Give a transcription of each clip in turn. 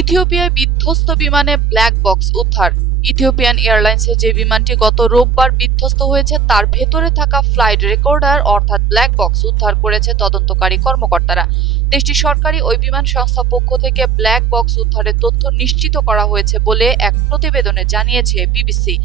ইথিওপিয়ায় বিধ্বস্ত বিমানে black box উদ্ধার। ইথিওপিয়ান এয়ারলাইন্সের যে বিমানটি গত রোববার বিধ্বস্ত হয়েছে তার ভেতরে থাকা ফ্লাইট রেকর্ডার অর্থাৎ ব্ল্যাক বক্স উদ্ধার করেছে তদন্তকারী কর্মকর্তারা। দেশটির সরকারি ওই বিমান সংস্থা পক্ষ থেকে ব্ল্যাক বক্স উদ্ধারের তথ্য নিশ্চিত করা হয়েছে বলে এক প্রতিবেদনে জানিয়েছে বিবিসি।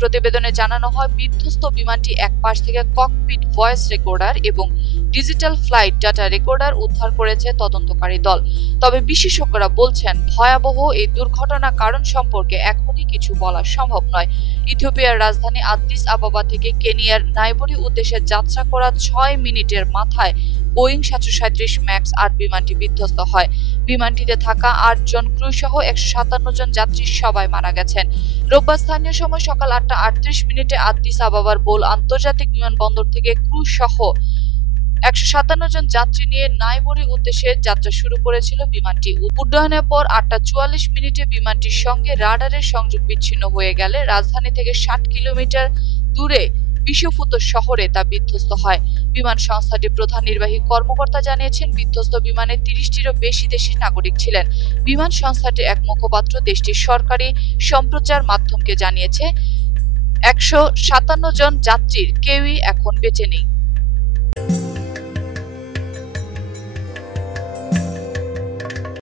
প্রতিবেদনে জানানো হয়, বিধ্বস্ত বিমানটি এক পাশ থেকে ককপিট ভয়েস রেকর্ডার এবং ডিজিটাল ফ্লাইট ডাটা রেকর্ডার উদ্ধার করেছে তদন্তকারী দল। তবে বিশেষজ্ঞরা বলছেন, ভয়াবহ এই দুর্ঘটনার কারণ সম্পর্কে এখনই কিছু বলা সম্ভব নয়। ইথিওপিয়ার রাজধানী আদ্দিস আবাবা থেকে কেনিয়ার নাইরোবি উদ্দেশ্যে যাত্রা করা 6 মিনিটের মাথায় বোয়িং 737 ম্যাক্স 8 বিমানটি বিধ্বস্ত হয়। বিমানটিতে থাকা 8 জন ক্রু সহ 157 জন যাত্রী সবাই মারা গেছেন। রোববার স্থানীয় সময় সকাল 8টা 38 আদ্দিস আবাবার বোল আন্তর্জাতিক বিমানবন্দর থেকে ক্রু সহ 157 জন যাত্রী নিয়ে নাইরোবি উদ্দেশ্যে যাত্রা শুরু করেছিল বিমানটি। উড্ডয়নের পর 8টা 44 বিমানটির সঙ্গে রাডারের সংযোগ বিচ্ছিন্ন হয়ে গেলে রাজধানী থেকে 60 কিলোমিটার দূরে বিশ্বফুত শহরে তা বিধ্বস্ত হয়। বিমান সংস্থাটির প্রধান নির্বাহী কর্মকর্তা জানিয়েছেন, বিধ্বস্ত বিমানে 30টিরও বেশি দেশের নাগরিক ছিলেন। বিমান সংস্থাটির এক মুখপাত্র দেশটির সরকারি সম্প্রচার মাধ্যমকে জানিয়েছে, 157 জন যাত্রীর কেউই এখন বেঁচে নেই।